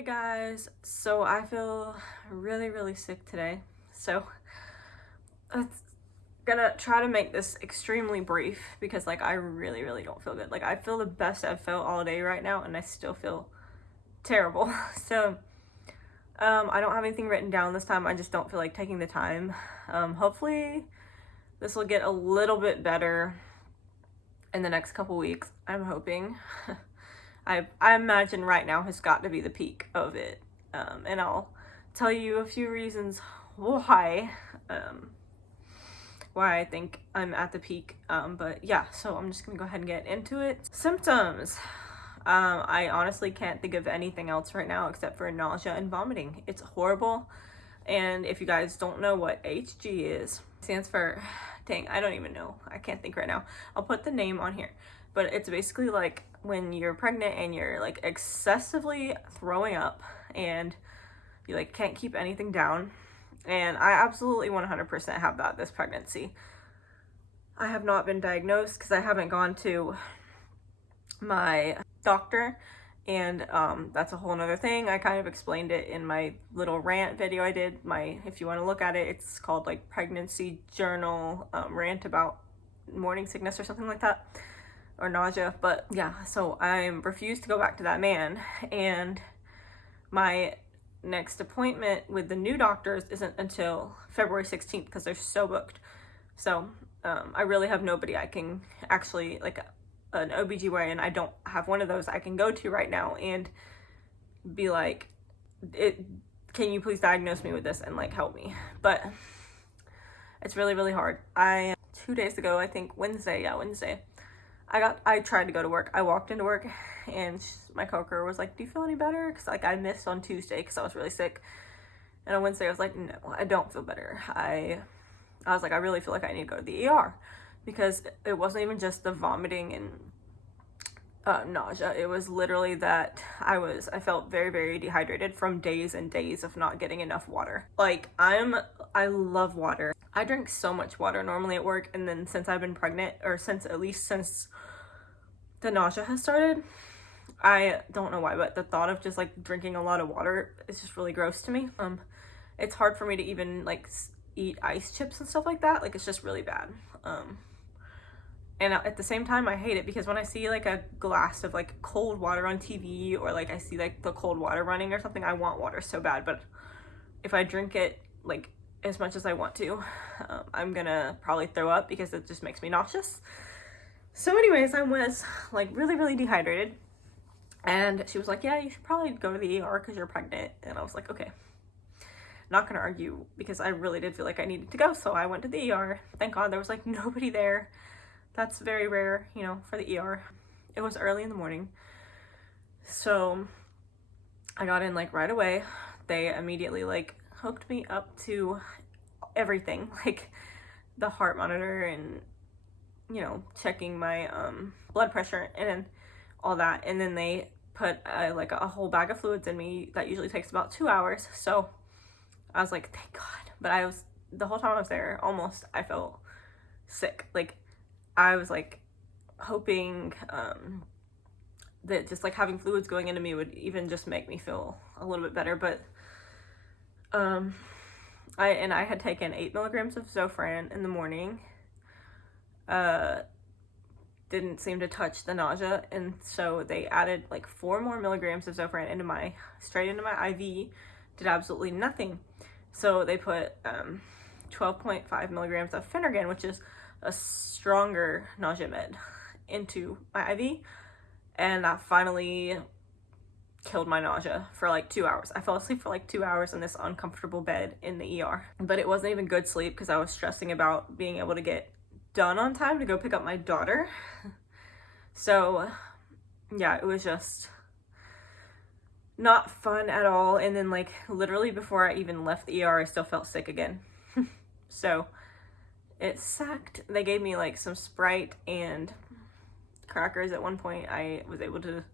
Hey guys, so I feel really sick today, so I'm gonna try to make this extremely brief because I really don't feel good. I feel the best I've felt all day right now and I still feel terrible. So I don't have anything written down this time. I just don't feel like taking the time. Hopefully this will get a little bit better in the next couple weeks, I'm hoping. I imagine right now has got to be the peak of it, and I'll tell you a few reasons why I think I'm at the peak, but yeah, so I'm just gonna go ahead and get into it. Symptoms. I honestly can't think of anything else right now except for nausea and vomiting. It's horrible, and if you guys don't know what HG is, it stands for, dang, I don't even know. I can't think right now. I'll put the name on here, but it's basically like when you're pregnant and you're like excessively throwing up and you like can't keep anything down. And I absolutely 100% have that this pregnancy. I have not been diagnosed because I haven't gone to my doctor, and that's a whole nother thing. I kind of explained it in my little rant video I did. If you want to look at it, it's called like pregnancy journal rant about morning sickness or something like that, or nausea. But yeah, so I'm refused to go back to that man, and my next appointment with the new doctors isn't until February 16th because they're so booked. So I really have nobody I can actually, like an OBGYN, I don't have one of those I can go to right now and be like, can you please diagnose me with this and like help me? But it's really hard. 2 days ago, I think Wednesday, I tried to go to work. I walked into work and my coworker was like, do you feel any better? Because like I missed on Tuesday because I was really sick. And on Wednesday I was like, no, I don't feel better. I was like, I really feel like I need to go to the ER, because it wasn't even just the vomiting and nausea. It was literally that I felt very dehydrated from days and days of not getting enough water. Like I love water. I drink so much water normally at work, and then since I've been pregnant, or since the nausea has started, I don't know why, but the thought of just like drinking a lot of water is just really gross to me. It's hard for me to even like eat ice chips and stuff like that. Like it's just really bad. And at the same time, I hate it because when I see like a glass of like cold water on TV, or like I see like the cold water running or something, I want water so bad. But if I drink it like as much as I want to, I'm gonna probably throw up because it just makes me nauseous. So anyways, I was like really dehydrated, and she was like, yeah, you should probably go to the ER because you're pregnant. And I was like, okay, not gonna argue, because I really did feel like I needed to go. So I went to the ER. Thank God there was like nobody there. That's very rare, you know, for the ER. It was early in the morning, so I got in like right away. They immediately like hooked me up to everything, like the heart monitor and, you know, checking my blood pressure and all that. And then they put like a whole bag of fluids in me that usually takes about 2 hours. So I was like, thank God. But the whole time I was there, almost, I felt sick. Like I was like hoping that just like having fluids going into me would even just make me feel a little bit better. But I had taken 8 milligrams of Zofran in the morning. Didn't seem to touch the nausea, and so they added like 4 more milligrams of Zofran straight into my IV. Did absolutely nothing. So they put 12.5 milligrams of Phenergan, which is a stronger nausea med, into my IV, and that finally killed my nausea for like 2 hours. I fell asleep for like 2 hours in this uncomfortable bed in the ER, but it wasn't even good sleep because I was stressing about being able to get done on time to go pick up my daughter. So yeah, it was just not fun at all. And then like literally before I even left the ER, I still felt sick again. So it sucked. They gave me like some Sprite and crackers at one point. I was able to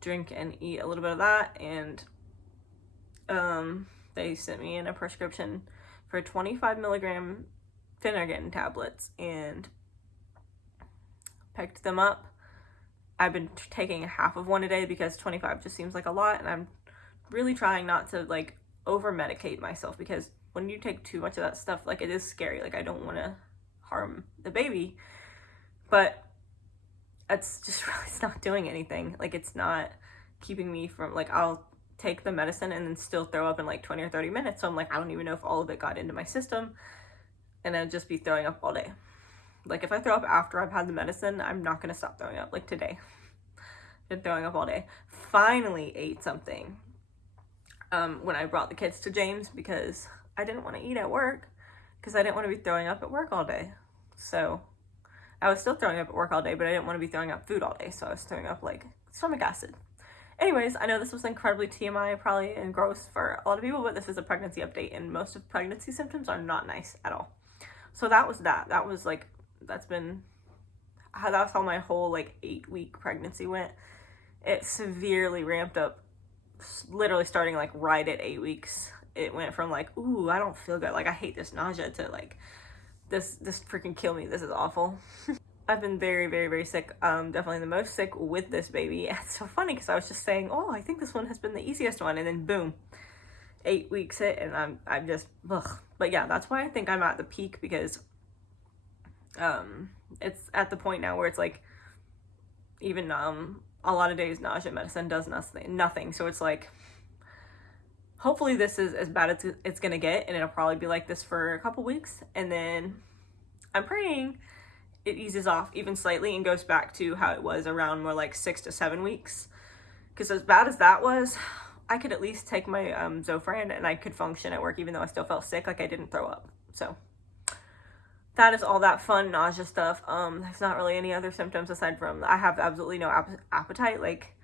drink and eat a little bit of that, and they sent me in a prescription for 25 milligram Phenergan tablets, and picked them up. I've been taking half of one a day because 25 just seems like a lot, and I'm really trying not to like over medicate myself, because when you take too much of that stuff, like it is scary. Like I don't want to harm the baby, but it's just really, it's not doing anything. Like it's not keeping me from, like, I'll take the medicine and then still throw up in like 20 or 30 minutes. So I'm like, I don't even know if all of it got into my system, and I'd just be throwing up all day. Like if I throw up after I've had the medicine, I'm not gonna stop throwing up. Like today, been throwing up all day. Finally ate something when I brought the kids to James, because I didn't want to eat at work because I didn't want to be throwing up at work all day. So I was still throwing up at work all day, but I didn't want to be throwing up food all day. So I was throwing up like stomach acid. Anyways, I know this was incredibly TMI probably and gross for a lot of people, but this is a pregnancy update, and most of pregnancy symptoms are not nice at all. So that was that. That was like, that's how my whole like 8-week pregnancy went. It severely ramped up, literally starting like right at 8 weeks. It went from like, ooh, I don't feel good, like I hate this nausea, to like, this freaking kill me, this is awful. I've been very, very, very sick. Definitely the most sick with this baby. It's so funny because I was just saying, oh, I think this one has been the easiest one, and then boom, 8 weeks hit, and I'm just, ugh. But yeah, that's why I think I'm at the peak, because it's at the point now where it's like, even a lot of days nausea medicine does nothing. So it's like, hopefully this is as bad as it's gonna get, and it'll probably be like this for a couple weeks, and then I'm praying it eases off even slightly and goes back to how it was around more like 6 to 7 weeks. Because as bad as that was, I could at least take my Zofran and I could function at work even though I still felt sick, like I didn't throw up. So that is all that fun nausea stuff. There's not really any other symptoms aside from I have absolutely no appetite. Like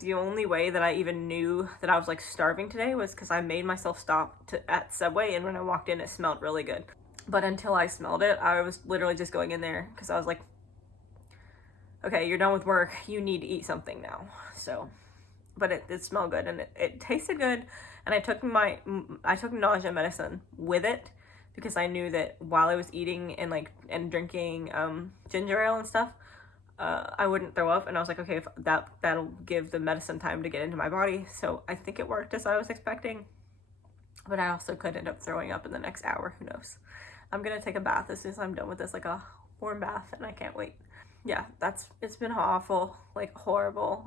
the only way that I even knew that I was like starving today was because I made myself stop at Subway, and when I walked in it smelled really good. But until I smelled it, I was literally just going in there because I was like, okay, you're done with work, you need to eat something now. So, but it smelled good, and it tasted good, and I took nausea medicine with it because I knew that while I was eating and drinking ginger ale and stuff, I wouldn't throw up, and I was like, okay, if that'll give the medicine time to get into my body. So I think it worked as I was expecting, but I also could end up throwing up in the next hour, who knows. I'm gonna take a bath as soon as I'm done with this, like a warm bath, and I can't wait. Yeah, it's been awful, like horrible.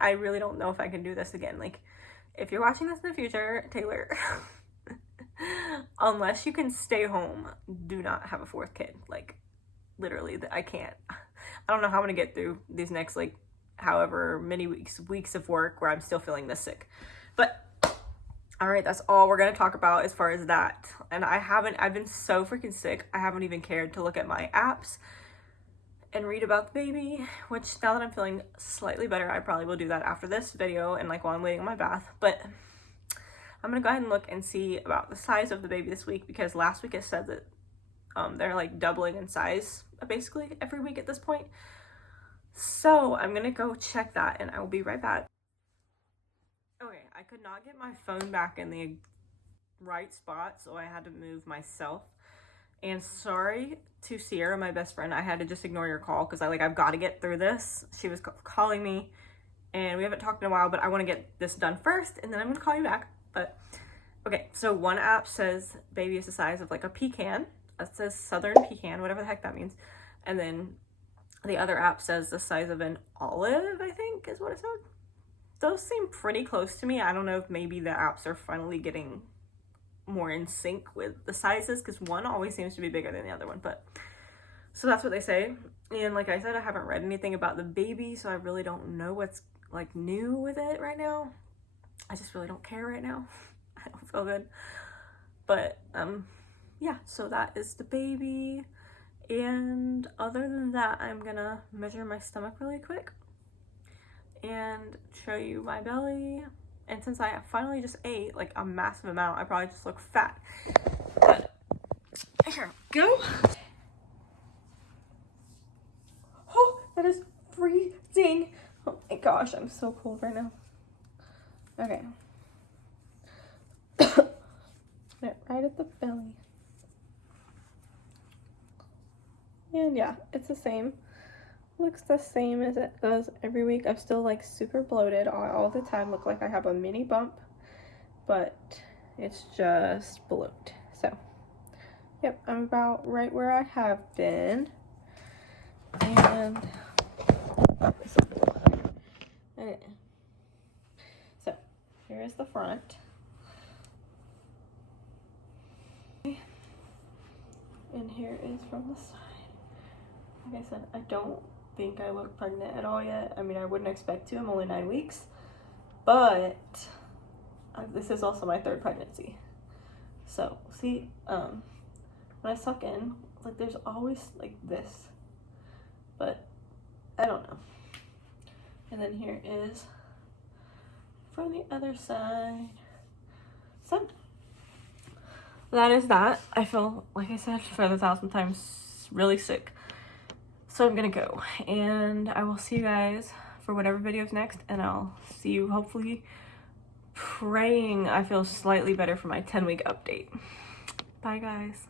I really don't know if I can do this again. Like, if you're watching this in the future, Taylor, unless you can stay home, do not have a 4th kid. Like, literally, I can't. I don't know how I'm gonna get through these next, like, however many weeks of work where I'm still feeling this sick. But all right, that's all we're gonna talk about as far as that. And I've been so freaking sick, I haven't even cared to look at my apps and read about the baby, which now that I'm feeling slightly better, I probably will do that after this video and like while I'm waiting on my bath. But I'm gonna go ahead and look and see about the size of the baby this week, because last week it said that they're like doubling in size basically every week at this point. So I'm gonna go check that, and I will be right back. Okay, I could not get my phone back in the right spot, so I had to move myself. And sorry to Sierra, my best friend, I had to just ignore your call because I've got to get through this. She was calling me, and we haven't talked in a while, but I want to get this done first, and then I'm going to call you back. But okay, so one app says baby is the size of like a pecan. It says southern pecan, whatever the heck that means. And then the other app says the size of an olive, I think is what it said. Those seem pretty close to me. I don't know if maybe the apps are finally getting more in sync with the sizes, because one always seems to be bigger than the other one. But so that's what they say. And like I said, I haven't read anything about the baby, so I really don't know what's like new with it right now. I just really don't care right now. I don't feel good. But yeah, so that is the baby. And other than that, I'm gonna measure my stomach really quick and show you my belly. And since I finally just ate like a massive amount, I probably just look fat. But here we go. Oh, that is freezing. Oh my gosh, I'm so cold right now. Okay. Right at the belly. And yeah, it's the same. Looks the same as it does every week. I'm still like super bloated all the time. Look like I have a mini bump but it's just ballooned. So, yep, I'm about right where I have been. And okay. So, here is the front. And here is from the side. Like I said, I don't think I look pregnant at all yet. I mean, I wouldn't expect to. I'm only 9 weeks. But this is also my 3rd pregnancy. So, see, when I suck in, like, there's always, like, this. But, I don't know. And then here is from the other side. So, that is that. I feel, like I said, for the 1,000th time, really sick. So I'm gonna go, and I will see you guys for whatever video's next, and I'll see you hopefully praying I feel slightly better for my 10-week update. Bye, guys.